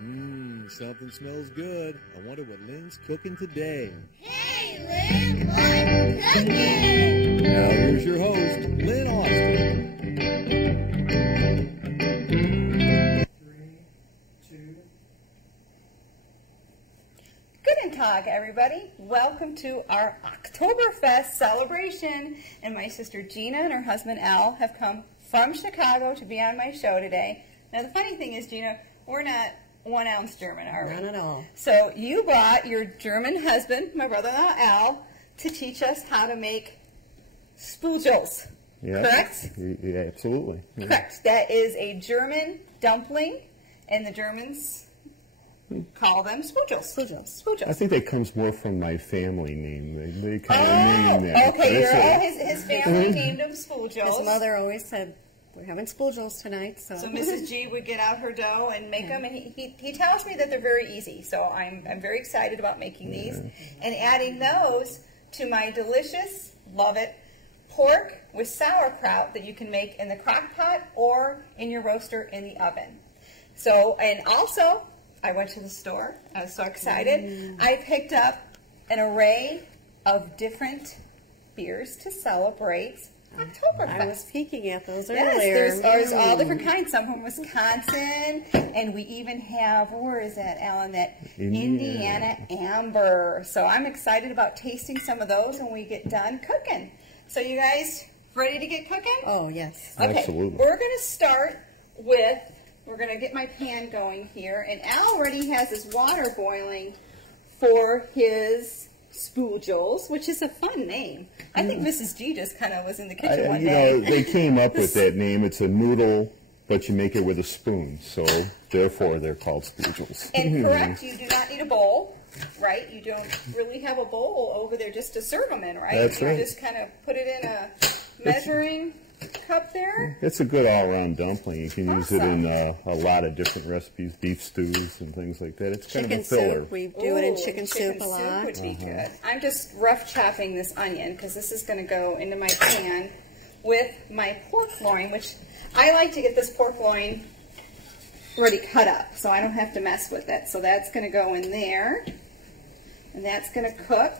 Something smells good. I wonder what Lynn's cooking today. Hey, Lynn, what's cooking? Now here's your host, Lynn Austin. 3, 2. Guten Tag, everybody. Welcome to our Oktoberfest celebration. And my sister Gina and her husband Al have come from Chicago to be on my show today. Now, the funny thing is, Gina, we're not 1 ounce German, are we? Not at all. So you brought your German husband, my brother-in-law Al, to teach us how to make spoojels. Yeah. Correct? Yeah, absolutely. Yeah. Correct. That is a German dumpling, and the Germans call them spoojels. Spoojels. I think that comes more from my family name. They kind of name that. Okay. His family named them spoojels. His mother always said, we're having spoojels tonight. So Mrs. G would get out her dough and make them, and he tells me that they're very easy. So I'm very excited about making these and adding those to my delicious, love it, pork with sauerkraut that you can make in the crock pot or in your roaster in the oven. So, and also, I went to the store. I was so excited. I picked up an array of different beers to celebrate Oktoberfest. I was peeking at those Yes, earlier. there's all different kinds. Some from Wisconsin, and we even have, where is that, Allan? That Indiana Amber. So I'm excited about tasting some of those when we get done cooking. So you guys ready to get cooking? Oh, yes. Okay, Absolutely. we're going to start with, we're going to get my pan going here, and Al already has his water boiling for his spoojels, which is a fun name. I think Mrs. G just kind of was in the kitchen one day. They came up with that name. It's a noodle, but you make it with a spoon, so therefore they're called spoojels. And correct, you do not need a bowl, right? You don't really have a bowl over there just to serve them in, right? That's right. You just kind of put it in a measuring cup there. It's a good all-around dumpling. You can use it in a lot of different recipes, beef stews and things like that. It's kind of a filler. Soup. We do it in chicken soup a lot. Chicken soup would be good. I'm just rough chopping this onion because this is going to go into my pan with my pork loin, which I like to get this pork loin already cut up so I don't have to mess with it. So that's going to go in there, and that's going to cook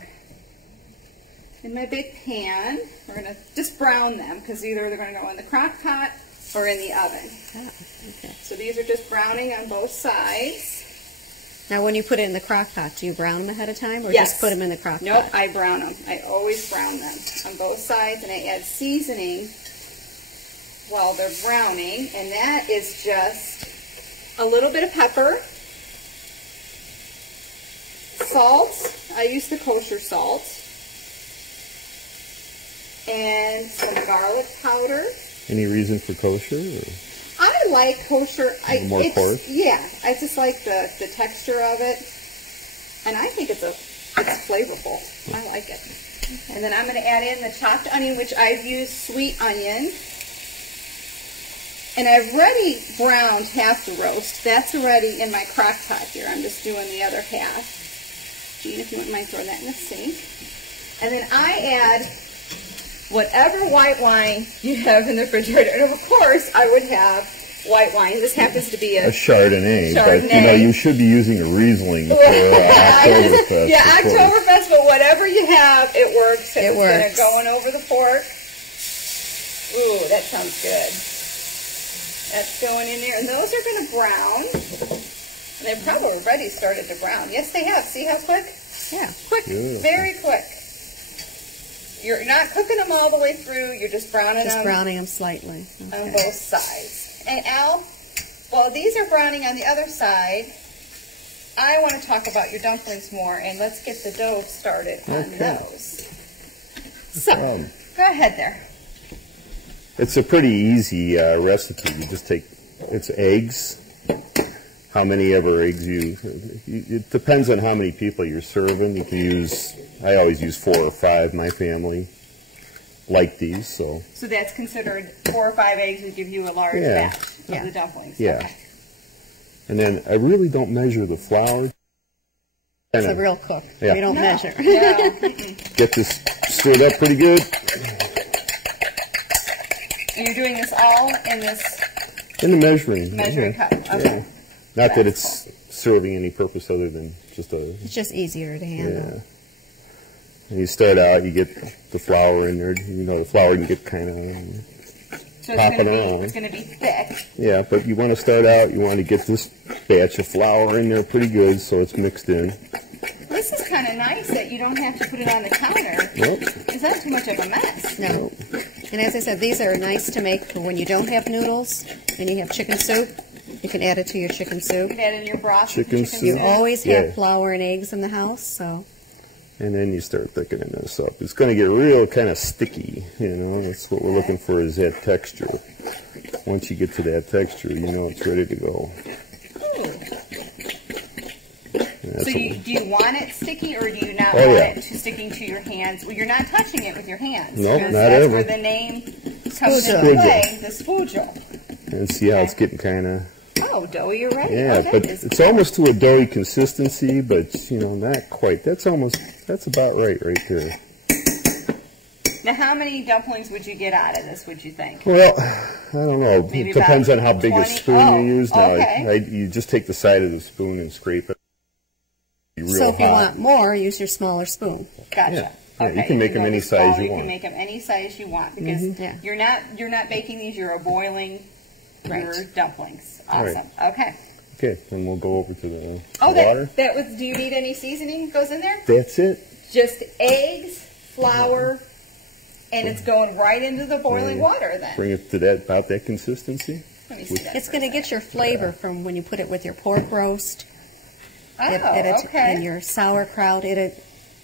in my big pan. We're going to just brown them because either they're going to go in the crock pot or in the oven. Oh, okay. So these are just browning on both sides. Now, when you put it in the crock pot, do you brown them ahead of time, or Yes. just put them in the crock Nope, pot? I brown them. I always brown them on both sides, and I add seasoning while they're browning, and that is just a little bit of pepper, salt. I use the kosher salt. And some garlic powder. Any reason for kosher? Or? I like kosher. More pork? Yeah, I just like the texture of it, and I think it's flavorful. I like it. Okay. And then I'm going to add in the chopped onion, which I've used sweet onion, and I've already browned half the roast. That's already in my crock pot here. I'm just doing the other half. Gina, if you wouldn't mind throwing that in the sink. And then I add whatever white wine you have in the refrigerator. And of course, I would have white wine. This happens to be a Chardonnay. But you should be using a Riesling for Oktoberfest. Yeah, Oktoberfest, but whatever you have, it works. It works. Going over the pork. Ooh, that sounds good. That's going in there. And those are going to brown. And they've probably already started to brown. Yes, they have. See how quick? Yeah. Quick. Good. Very quick. You're not cooking them all the way through. You're just browning them. Just browning them slightly. Okay. On both sides. And Al, while these are browning on the other side, I want to talk about your dumplings more, and let's get the dough started on those. So, go ahead there. It's a pretty easy recipe. You just take, it's eggs, how many ever eggs you, it depends on how many people you're serving. You can use, I always use 4 or 5, my family like these. So that's considered 4 or 5 eggs would give you a large batch of the dumplings. Yeah. Okay. And then I really don't measure the flour. It's a real cook. Yeah. We don't measure. No. Get this stirred up pretty good. And you're doing this all in this In the measuring measuring cup. Okay. Yeah. Not that it's serving any purpose other than just a... It's just easier to handle. Yeah. And you start out, you get the flour in there. You know, the flour can get kind of So popping around. it's going to be thick. Yeah, but you want to start out, you want to get this batch of flour in there pretty good so it's mixed in. This is kind of nice that you don't have to put it on the counter. Nope. Is that too much of a mess? No. And as I said, these are nice to make for when you don't have noodles and you have chicken soup. You can add it to your chicken soup. Put that in your broth. Chicken with the soup. You always have Yeah. flour and eggs in the house, so And then you start thickening this up. It's going to get real kind of sticky, you know. That's what we're looking for, is that texture. Once you get to that texture, you know it's ready to go. So do you want it sticky, or do you not Oh, want yeah. it sticking to your hands? Well, you're not touching it with your hands. Nope, because not that's ever. where the name comes into Spudgel. play, the spudgel. And see how it's getting kind of... Oh, doughy, you're right. Yeah, Okay. but it's almost to a doughy consistency, but, you know, not quite. That's about right there. Now, how many dumplings would you get out of this, would you think? Well, I don't know. Maybe It depends about on how big a 20? spoon Oh, you use. Now, okay. you just take the side of the spoon and scrape it. Real so if you hot. want more, use your smaller spoon. Gotcha. Yeah. Yeah, Okay. you can make If them want any it size smaller, you You want. can make them any size you want, because Yeah. you're not baking these. You're boiling Right. your dumplings. All right. Awesome. Okay. Okay, then we'll go over to the Oh, water. that was. Do you need any seasoning goes in there? That's it. Just eggs, flour, and it's going right into the boiling water then. Bring it to about that consistency. Let me see that. It's going to get your flavor from when you put it with your pork roast Oh, and okay. your sauerkraut. It'll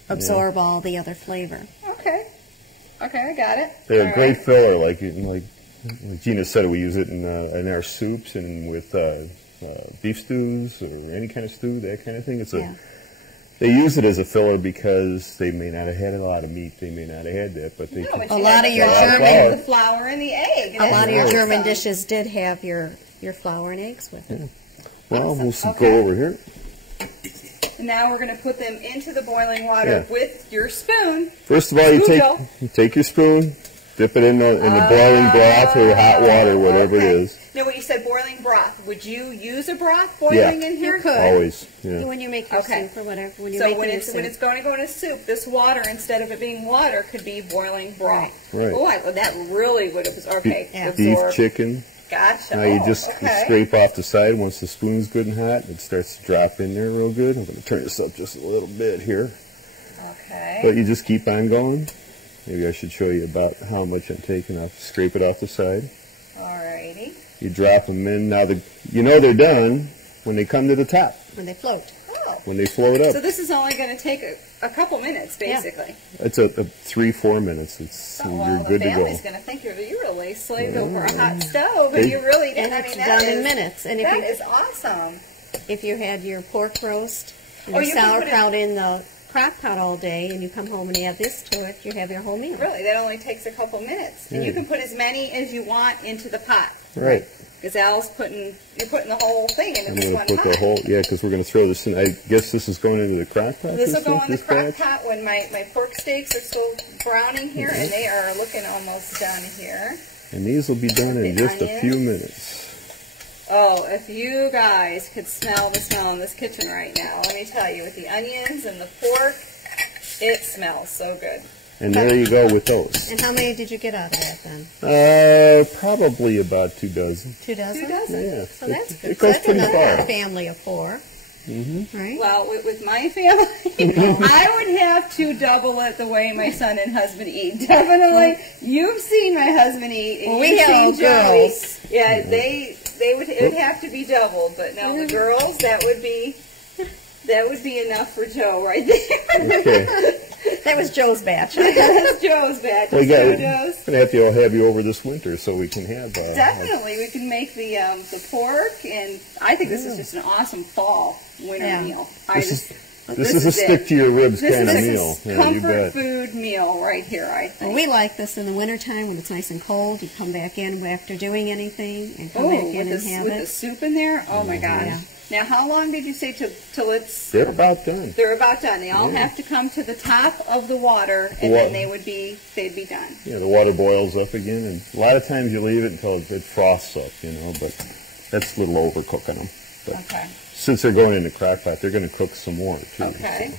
absorb all the other flavor. Okay. Okay, I got it. They're All a great right. filler, like Gina said. We use it in our soups and with beef stews or any kind of stew, that kind of thing. Yeah. They use it as a filler because they may not have had a lot of meat. They may not have had that, but they No, can. but A you lot have of your the flour, German- the flour and the egg. A lot of your That's German awesome. dishes did have your flour and eggs with it. Well, we'll Awesome. go over here. And now we're going to put them into the boiling water Yeah. with your spoon. First of all, you Spoonful. take your spoon, dip it in the boiling broth or hot water, whatever okay. it is. Now, when you said boiling broth, would you use a broth boiling in here? You could. Always. Yeah. When you make your Okay. soup or whatever, when you're So making when your it's soup. when it's going to go in a soup, this water, instead of it being water, could be boiling broth. Right. Oh, that really would absorb. Okay, Yeah. Beef, absorb. chicken. Gotcha. Now you Oh, just okay. scrape off the side. Once the spoon's good and hot, it starts to drop in there real good. I'm going to turn this up just a little bit here. Okay. But you just keep on going. Maybe I should show you about how much I'm taking off. Scrape it off the side. Alrighty. You drop them in. Now you know they're done when they come to the top, when they float. Oh. when they float up. So this is only going to take a couple minutes, basically. It's a 3-4 minutes. Oh, You're well, good the to go. family's going to think you really slaved over a hot stove, and They- you really And didn't. I it's mean, that done in is- minutes. And That is awesome. if you had your pork roast and Oh, your you can put it- sauerkraut in the crock pot all day and you come home and add this to it, you have your whole meal. Really, that only takes a couple minutes, and you Yeah. can put as many as you want into the pot. Right. Because you're putting the whole thing into I'm this going one to put pot. the whole, because we're going to throw this in. I guess this is going into the crock pot. This will go in the crock batch? pot when my pork steaks are still browning here, and they are looking almost done here. And these will be done in The just a few onions. minutes. Oh, if you guys could smell the smell in this kitchen right now, let me tell you, with the onions and the pork, it smells so good. And there you go with those. And how many did you get out of that then? Probably about 2 dozen. 2 dozen? 2 dozen? Yeah. So that's good. It goes that's pretty enough for far. a family of 4. Mm-hmm. Right? Well, with my family, I would have to double it the way my son and husband eat. Definitely. You've seen my husband eat. And Well, we you've have seen all Joe girls. eat. Yeah, it would have to be doubled. But no, the girls, that would be enough for Joe right there. Okay. That was Joe's batch. That's Joe's batch. Well, Joe's. going to have you over this winter so we can have Definitely, we can make the pork, and I think this is just an awesome winter Yeah. meal. This is a stick to your ribs This kind of is meal. a Yeah, you comfort bet. food meal right here, I think. Well, we like this in the wintertime when it's nice and cold. You come back in after doing anything and come Oh, back in and with have the it. soup in there? Oh my gosh. Yeah. Now, how long did you say till it's... They're about done. They're about done. They all have to come to the top of the water, and then they'd be done. Yeah, the water boils up again, and a lot of times you leave it until it frosts up, but that's a little overcooking them. But Okay. since they're going in the crock pot, they're going to cook some more too. Okay.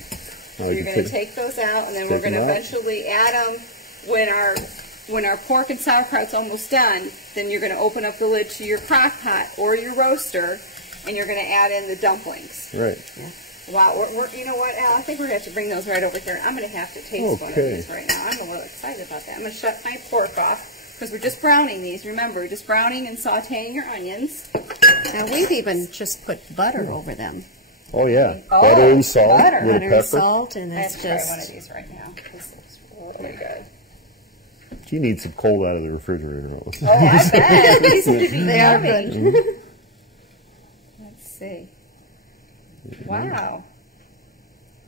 So You're going to take those out, and then we're going to eventually add them when our pork and sauerkraut's almost done. Then you're going to open up the lid to your crock pot or your roaster, and you're going to add in the dumplings. Right. Yeah. Wow. You know what, Al? I think we're going to have to bring those right over here. I'm going to have to taste one of these right now. I'm a little excited about that. I'm going to shut my pork off because we're just browning these. Remember, just browning and sautéing your onions. Now we've even just put butter over them. Oh yeah, butter and salt, butter. little Butter pepper. and salt, and I have it's to try just... one of these right now. This looks really good. You need some cold out of the refrigerator. Oh, I bet. These should be They are yummy. good. Let's see. Wow.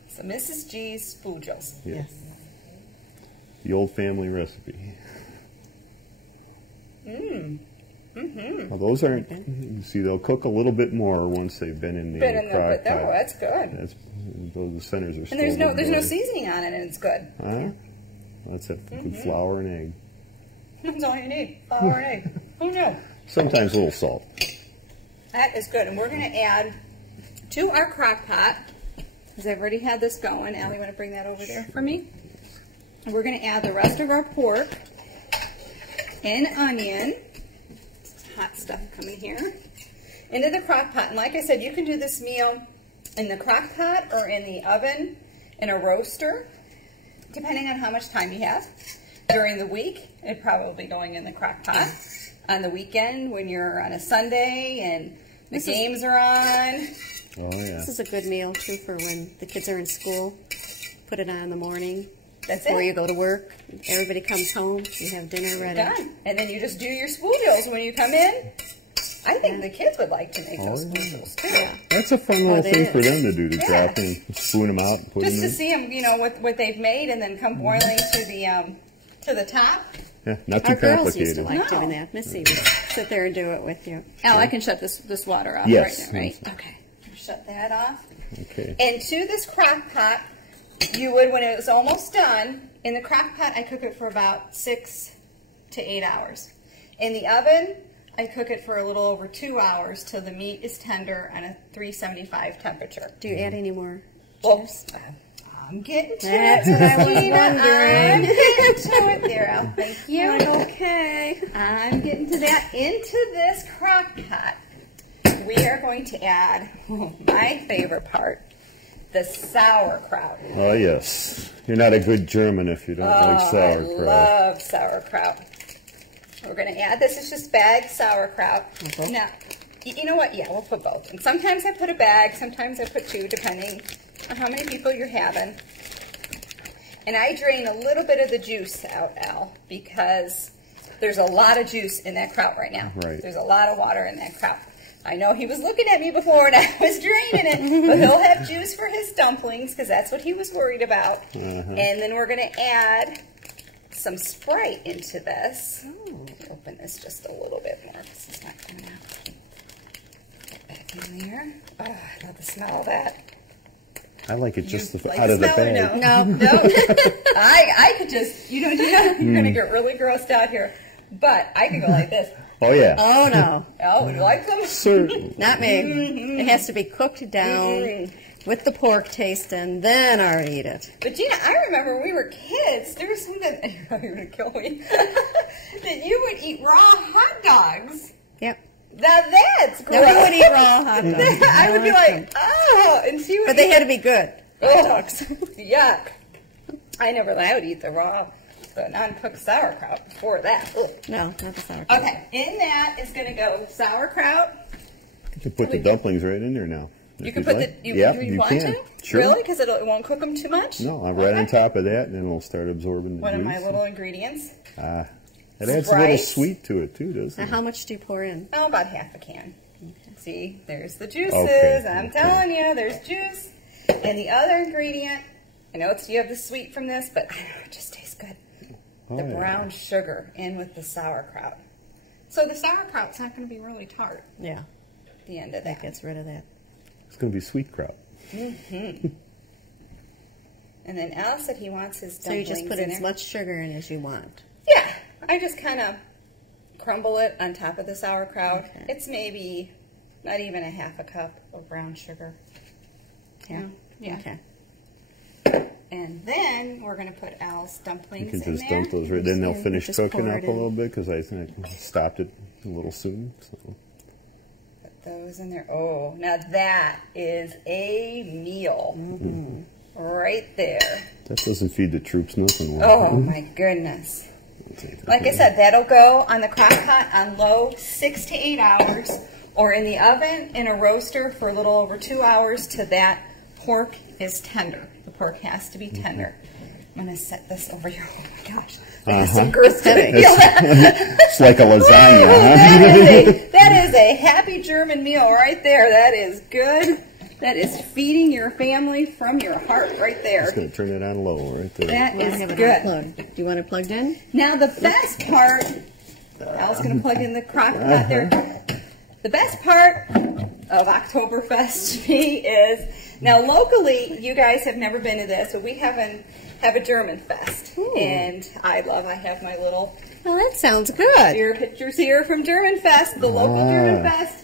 So Mrs. G's Spoojos. Yeah. The old family recipe. Well, those aren't. You see, they'll cook a little bit more once they've been in the crock pot. Oh, that's good. Those centers are. And there's no seasoning on it, and it's good. Huh? That's it. Flour and egg. That's all you need. Flour and egg. Who knew? Sometimes a little salt. That is good. And we're going to add to our crock pot, because I've already had this going. Allie, you want to bring that over there for me? And we're going to add the rest of our pork and onion. Hot stuff coming here. Into the crock pot. And like I said, you can do this meal in the crock pot or in the oven in a roaster, depending on how much time you have. During the week, it'd probably be going in the crock pot. On the weekend, when you're on a Sunday and the games are on. Oh, yeah. This is a good meal, too, for when the kids are in school. Put it on in the morning. That's Before it. you go to work. Everybody comes home. You have dinner ready. Done. And then you just do your spoojos when you come in. I think the kids would like to make those spoojos, too. Yeah. That's a fun little thing for them to do, to drop in, spoon them out, and put Just them to in. see them, you know, what they've made, and then come boiling to the top. Yeah, not too Our girls used to complicated. like doing that. Missy would sit there and do it with you. Al, I can shut this water off Yes. right now, right? Okay. Shut that off. Okay. And to this crock pot, you would, when it was almost done, in the crock pot, I cook it for about 6 to 8 hours. In the oven, I cook it for a little over 2 hours till the meat is tender on a 375 temperature. Do you add any more? Oops. I'm getting to That's it, what I was Gina. wondering. I'm getting to it there, Al. Thank you. Okay. I'm getting to that. Into this crock pot, we are going to add my favorite part, the sauerkraut. Oh, yes. You're not a good German if you don't like sauerkraut. I love sauerkraut. We're going to add this. It's just bagged sauerkraut. Now, you know what? Yeah, we'll put both. And sometimes I put a bag, sometimes I put 2, depending on how many people you're having. And I drain a little bit of the juice out, Al, because there's a lot of juice in that kraut right now. Right. There's a lot of water in that kraut. I know he was looking at me before and I was draining it, but he'll have juice for his dumplings because that's what he was worried about. And then we're going to add some Sprite into this. Open this just a little bit more because it's not coming out. Get back in there. Oh, I love the smell of that. I like it just Like out of the smell or bag. No. I could just, you know, you're going to get really grossed out here. But I could go like this. Oh, yeah. Oh, no. Oh, would you like some? Certain. Not me. It has to be cooked down with the pork taste, and then I'll eat it. But Gina, I remember when we were kids, there was something, you're going to kill me, that you would eat raw hot dogs. Yep. Now that's gross. No, we would eat raw hot dogs. I would be like, oh, and she would But they had to be good. hot dogs. Yuck. I would eat the non-cooked sauerkraut before that. Ugh. No, not the sauerkraut. Okay, in that is going to go sauerkraut. You can put the dumplings right in there now. You can if put you'd the, like. you want can. to? Sure. Really? Because it won't cook them too much? No, I'm right on top of that, and then it'll start absorbing the One of juice. my little ingredients. It adds a little Sprite. sweet to it, too, doesn't Now, it? how much do you pour in? Oh, about half a can. See, there's the juices. Okay, I'm okay. telling you, there's juice. And the other ingredient, I know you have the sweet from this, but I don't know, it just tastes good. Oh, The yeah. brown sugar in with the sauerkraut. So the sauerkraut's not going to be really tart Yeah, at the end of that that. gets rid of that. It's going to be sweet kraut. And then Al said he wants his So you dumplings just put in as there. much sugar in as you want. Yeah, I just kind of crumble it on top of the sauerkraut. Okay. It's maybe Not even a half a cup of brown sugar. Yeah. Yeah. Okay. And then we're going to put Al's dumplings You can in just there. dump those right. Then they'll Yeah, finish just cooking pour up it a in. little bit because I think I stopped it a little soon. So. Put those in there. Oh, now that is a meal. Right there. That doesn't feed the troops nothing. Oh my goodness. Like I said, that'll go on the crock pot on low 6 to 8 hours, or in the oven in a roaster for a little over 2 hours till that pork is tender. The pork has to be tender. I'm going to set this over here. Oh my gosh. There's some girth to it. It's like a lasagna, huh? That is a happy German meal right there. That is good. That is feeding your family from your heart right there. Just going to turn it on low right there. That I is have it good. unplugged. Do you want it plugged in? Now the best part, Al's going to plug in the crock pot there. The best part of Oktoberfest to me is, now locally, you guys have never been to this, but we have a German fest. Ooh. And I have my little Well, that sounds good. beer pictures here from German Fest, the local German Fest.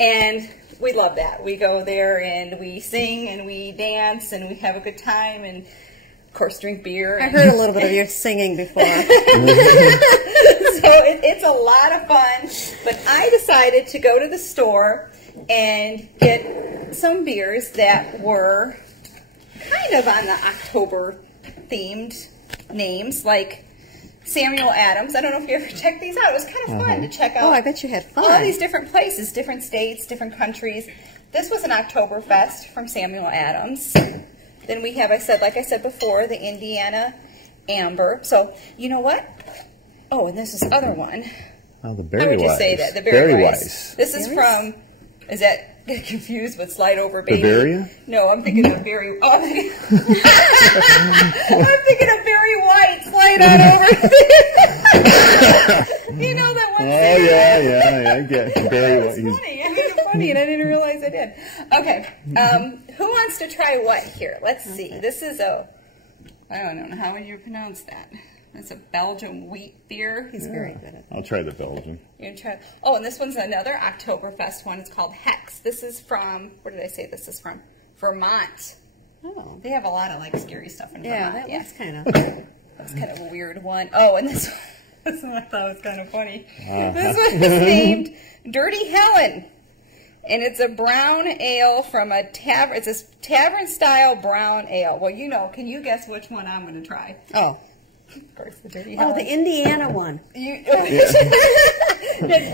And we love that. We go there and we sing and we dance and we have a good time and, of course, drink beer. I heard a little bit of your singing before. So it's a lot of fun, but I decided to go to the store and get some beers that were kind of on the October themed names, like Samuel Adams. I don't know if you ever checked these out. It was kind of fun to check out. Oh, I bet you had fun. All these different places, different states, different countries. This was an Oktoberfest from Samuel Adams. Then we have, like I said before, the Indiana Amber. So, you know what? Oh, and this is the other one. Oh, the How berry would you wise. say that? The berry berry wise. wise. This is from, is that get confused with Slide Over Baby? Bavaria? No, I'm thinking of Berry, I'm thinking of Berry White, Slide On Over. You know that one? Oh, yeah, I get it. Berry That's wise. funny. I made it funny and I didn't realize I did. Okay, who wants to try what here? Let's see. This is I don't know, how would you pronounce that? It's a Belgian wheat beer. He's very good at that. I'll try the Belgian. You're gonna try. Oh, and this one's another Oktoberfest one. It's called Hex. This is from, where did I say this is from? Vermont. Oh. They have a lot of like scary stuff in Yeah, Vermont. that was kind of... That's kind of a weird one. Oh, and this one I thought was kind of funny. This one is named Dirty Helen. And it's a brown ale from a tavern. It's a tavern-style brown ale. Well, you know, can you guess which one I'm going to try? Oh. Of course, the Dirty Oh, Helen. the Indiana one. Okay,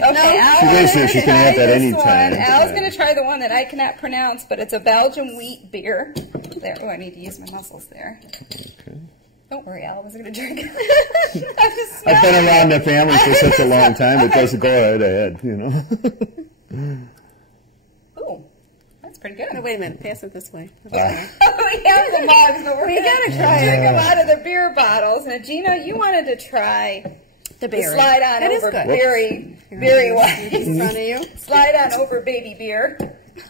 Al's says she can have that anytime. Al's going to try the one that I cannot pronounce, but it's a Belgian wheat beer. There, oh, I need to use my muscles there. Okay. Don't worry, Al was going to drink it. I've been around the family for such a long time, it doesn't go right ahead, you know. Ooh, that's pretty good. Oh, wait a minute. Pass it this way. We have the mugs, but we're going to try to come out of the beer bottles. Now, Gina, you wanted to try The berry. slide on That is over good. berry white. In front of you. Slide on over baby beer.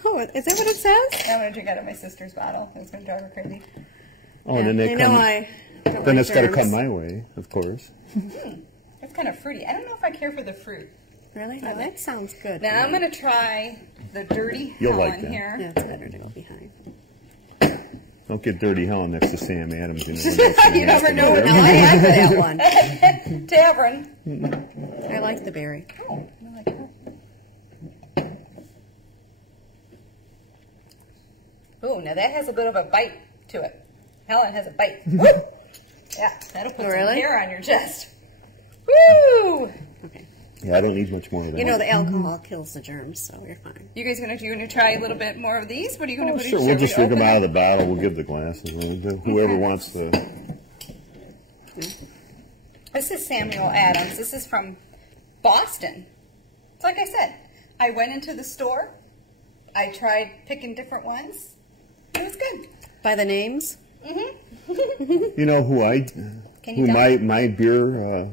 Oh, is that what it says? I'm going to drink out of my sister's bottle. It's going to drive her crazy. Oh, and then they I know come. I don't Then like it's got to germs. come my way, of course. It's kind of fruity. I don't know if I care for the fruit. Really? No, that sounds good. Now I'm going to try the Dirty You'll Helen like that. here. Yeah, it's better to go behind. Don't get Dirty Helen next to Sam Adams. You You never know what No, I have that one. Tavern. I like the berry. Oh, I like that. Ooh, now that has a bit of a bite to it. Helen has a bite. Woo! Yeah, that'll put some Really? hair on your chest. Woo! Okay. Yeah, I don't need much more of that. You know the alcohol kills the germs, so you're fine. You guys gonna try a little bit more of these? What are you gonna put? Sure, we'll just drink them out of the bottle. We'll give the glasses. Whoever wants to. This is Samuel Adams. This is from Boston. It's like I said, I went into the store. I tried picking different ones. It was good. By the names? You know who my beer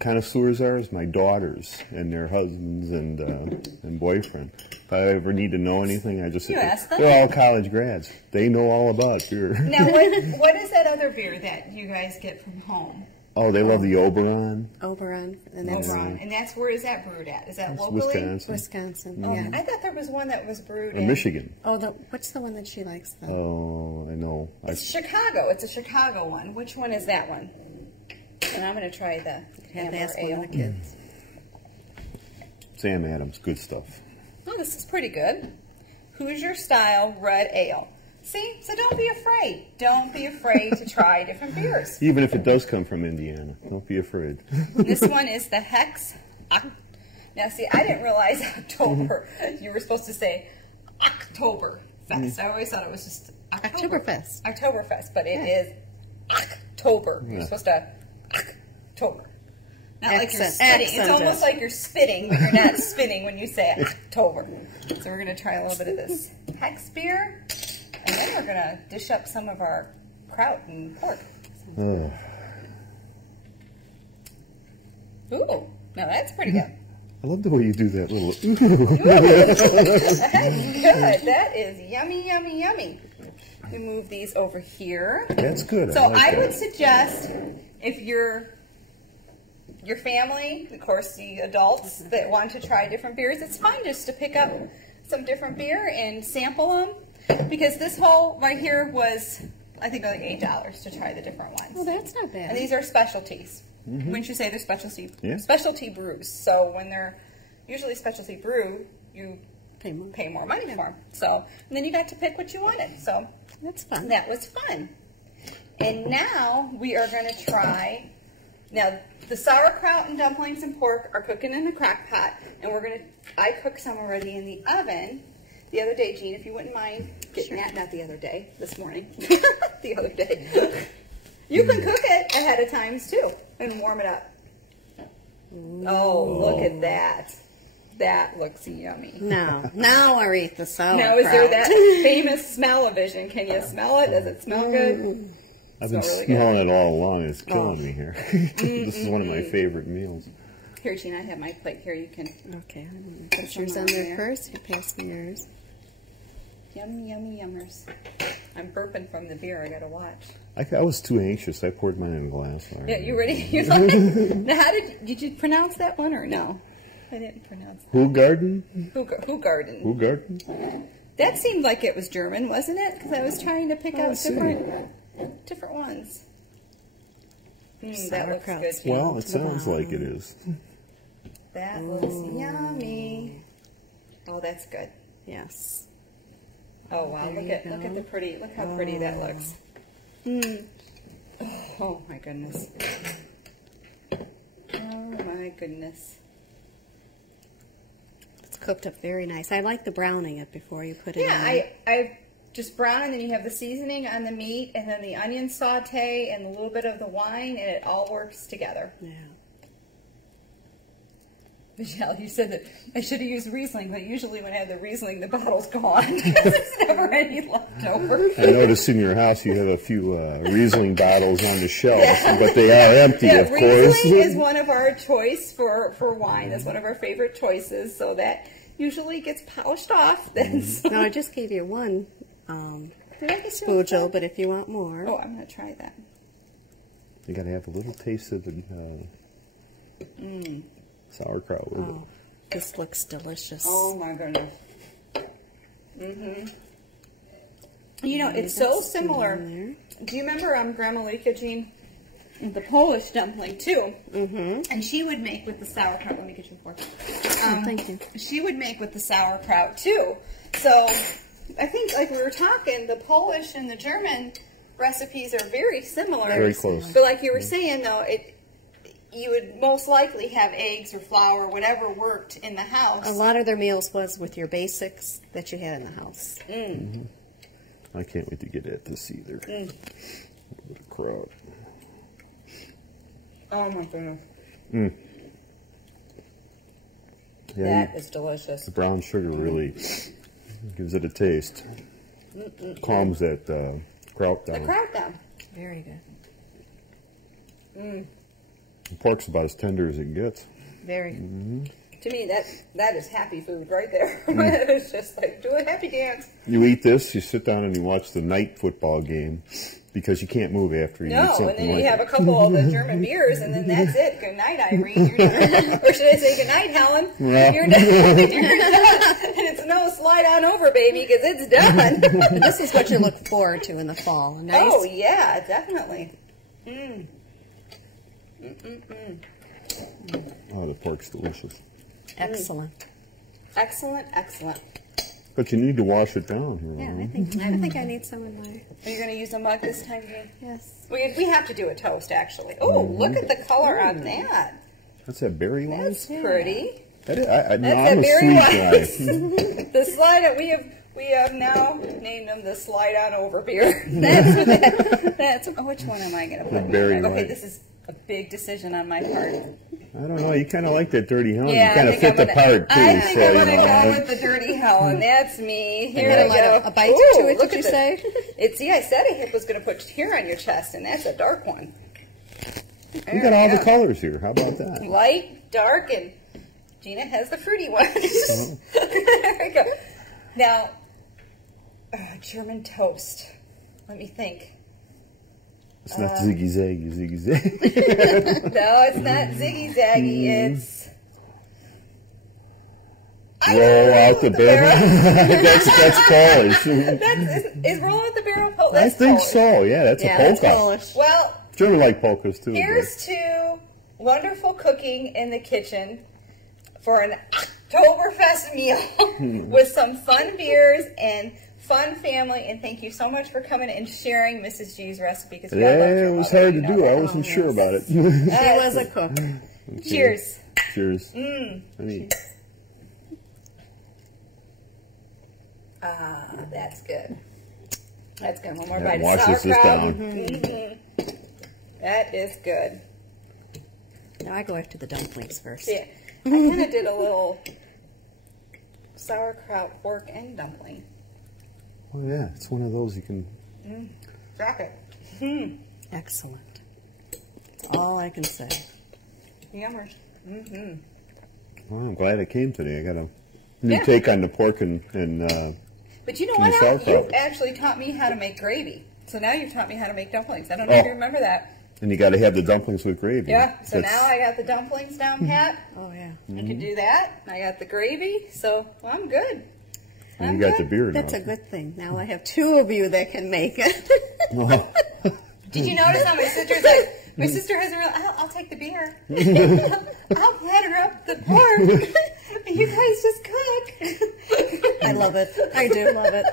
connoisseurs are? Is my daughters and their husbands and boyfriend. If I ever need to know anything, I just You ask them. They're all college grads. They know all about beer. Now, what is that other beer that you guys get from home? Oh, they love the Oberon. Oberon, and that's Oberon. And that's, where is that brewed at? Is that It's locally? Wisconsin. Wisconsin. Oh, Yeah. I thought there was one that was brewed In Michigan. Oh, what's the one that she likes? Though? Oh, I know. It's Chicago. It's a Chicago one. Which one is that one? And I'm going to try the Have to ask one ale. of the kids. Sam Adams, good stuff. Oh, this is pretty good. Hoosier style red ale. See, so don't be afraid. Don't be afraid to try different beers. Even if it does come from Indiana, don't be afraid. This one is the Hex. Now, see, I didn't realize October. You were supposed to say Oktoberfest. I always thought it was just October. Oktoberfest. Oktoberfest, but it is October. You're supposed to October. Not like you're spitting. It's almost like you're spitting, but you're not spitting when you say October. So we're going to try a little bit of this Hex beer, and then we're going to dish up some of our kraut and pork. Oh. Ooh, now that's pretty good. I love the way you do that little. That's good. That is yummy, yummy, yummy. We move these over here. That's good. So like I that. would suggest, if your family, of course the adults that want to try different beers, it's fun just to pick up some different beer and sample them, because this whole right here was, I think, like $8 to try the different ones. Well, that's not bad. And these are specialties. Wouldn't you say they're Yeah. specialty brews? So when they're usually specialty brew, you Pay more money for them. So, and then you got to pick what you wanted. So That's fun. that was fun. And now we are going to try. Now the sauerkraut and dumplings and pork are cooking in the crock pot, and we're going to. I cooked some already in the oven the other day, Gene. If you wouldn't mind getting that. Not the other day. This morning. The other day. You can cook it ahead of times too and warm it up. Oh, look at that. That looks yummy. Now I eat the sauerkraut. Now, is there that famous smell-o-vision? Can you smell it? Does it smell good? I've been really smelling it all along. It's killing me here. This is one of my favorite meals. Here, Gina, I have my plate. Here, you can. Okay, I'm going to put yours on there first. You pass me yours. Yummy, yummy, yummers. I'm burping from the beer. I gotta watch. I was too anxious. I poured mine in a glass. Yeah, you ready? You fine? Now, how did you pronounce that one or no? I didn't pronounce that. Who Garden? Hugarden. Who Garden? That seemed like it was German, wasn't it? Because I was trying to pick out see. different ones. That looks good. Sauerkraut's Too. Well, it sounds like it is. That looks yummy. Oh, that's good. Yes. Oh wow! There Look you at go. the pretty. Look how pretty that looks. Oh my goodness. Oh my goodness. It's cooked up very nice. I like the browning it before you put it Yeah, in. I just brown, and then you have the seasoning on the meat, and then the onion saute, and a little bit of the wine, and it all works together. Yeah. Michelle, you said that I should have used Riesling, but usually when I have the Riesling, the bottle's gone. There's never any left over. I noticed in your house you have a few Riesling bottles on the shelf, but they are empty, Yeah, of course. Riesling is one of our choice for wine. It's one of our favorite choices, so that usually gets polished off. Then, so. No, I just gave you one Did I get spoonful, but if you want more. Oh, I'm going to try that. You got to have a little taste of the sauerkraut with it. Oh, this looks delicious. Oh my goodness. You know, it's so similar. Do you remember Grandma Lika, Jean? The Polish dumpling too. And she would make with the sauerkraut. Let me get your fork. Thank you. She would make with the sauerkraut too. So I think, like we were talking, the Polish and the German recipes are very similar. Very close. But like you were saying, though, you would most likely have eggs or flour, whatever worked in the house. A lot of their meals was with your basics that you had in the house. I can't wait to get at this either. A little bit of kraut. Oh my goodness. Yeah, That is delicious. the brown sugar really gives it a taste. Calms that kraut The down. kraut down. Very good. The pork's about as tender as it gets. Very good. To me, that is happy food right there. It's just like, do a happy dance. You eat this, you sit down and you watch the night football game because you can't move after you eat something. No, and then like you have a couple of the German beers, and then that's it. Good night, Irene. You're done. Or should I say good night, Helen? Well. You're done. You're done. And it's no slide on over, baby, because it's done. This is what you look forward to in the fall. Nice. Oh, yeah, definitely. Oh, the pork's delicious. Excellent. Excellent, excellent. But you need to wash it down. Yeah, I think I need some in my. Are you going to use a mug this time, Jean? Yes. We have to do a toast, actually. Oh, look at the color on that. That's that berry wine? That's pretty. No, That's I'm that a berry sweet guy. The slide on, we have now named them the slide on over beer. That's which one am I going to put? berry Okay, wine. this is a big decision on my part. I don't know. You kind of like that dirty Helen. Yeah, you kind of fit the part, too. I think I'm going to so, go with the dirty Helen. That's me. Here Got we go. a bite to it, look did you at say? See, I said I was going to put here on your chest, and that's a dark one. You got all the colors here. How about that? Light, dark, and Gina has the fruity one. There we go. Now, German toast. Let me think. It's not ziggy zaggy. No, it's not ziggy zaggy. It's Roll out the barrel. that's Polish. is roll out the barrel Polish? I think so. Yeah, that's a That's polka. Polish. Well, German like polkas too. here's to wonderful cooking in the kitchen for an Oktoberfest meal with some fun beers and fun family. And thank you so much for coming and sharing Mrs. G's recipe. Because It was hard to do. I wasn't sure about it. He was a cook. Cheers. Cheers. Honey. That's good. That's good. One more That bite of washes this sauerkraut. down. That is good. Now I go after the dumplings first. Yeah. I kind of did a little sauerkraut, pork, and dumpling. Oh yeah, it's one of those you can. Drop it. Excellent. That's all I can say. Yummers. Well, I'm glad I came today. I got a new take on the pork and But you know And what? the Al? You sauerkraut. actually taught me how to make gravy. So now you've taught me how to make dumplings. I don't know if you remember that. and you got to have the dumplings with gravy. Yeah. So That's- now I got the dumplings down pat. Oh, yeah. I can do that. I got the gravy. So I'm good. and you got the beer now. That's a good thing. Now I have two of you that can make it. Oh. Did you notice how my sister's like, my sister hasn't really, I'll take the beer. I'll batter up the pork. You guys just cook. I love it. I do love it.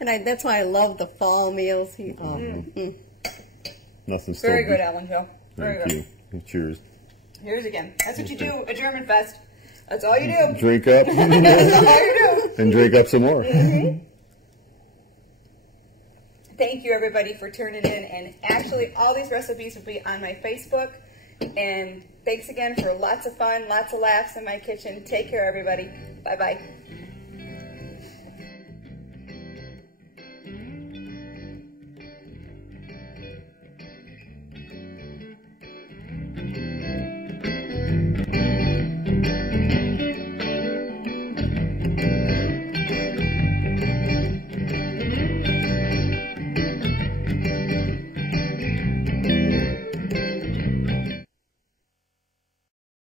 And that's why I love the fall meals. Nothing still. Very good, Allan Joe. Very Thank good. you. Cheers. Here's again. That's what you do at German Fest. That's all you do. Drink up That's all you do. and drink up some more. Thank you, everybody, for tuning in. And actually, all these recipes will be on my Facebook. And thanks again for lots of fun, lots of laughs in my kitchen. Take care, everybody. Bye-bye.